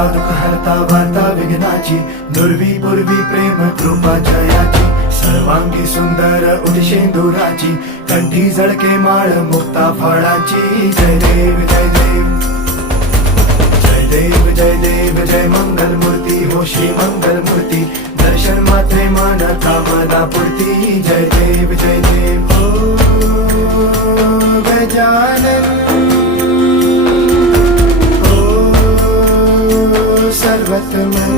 हरता दुःख हरता वार्ता विघ्नाची, दुर्वी पूर्वी प्रेम कृपा जयाची, सर्वांगी सुंदर उदिशेंदुराची, कंठी झळके माळ मुक्ता फळाची. जय देव जय देव जय देव जय देव जय मंगल मूर्ती हो श्री मंगल मूर्ती, दर्शन मात्रे मन कामना पूर्ती. जय देव जय देव हो गजानन हो सर्वतमन.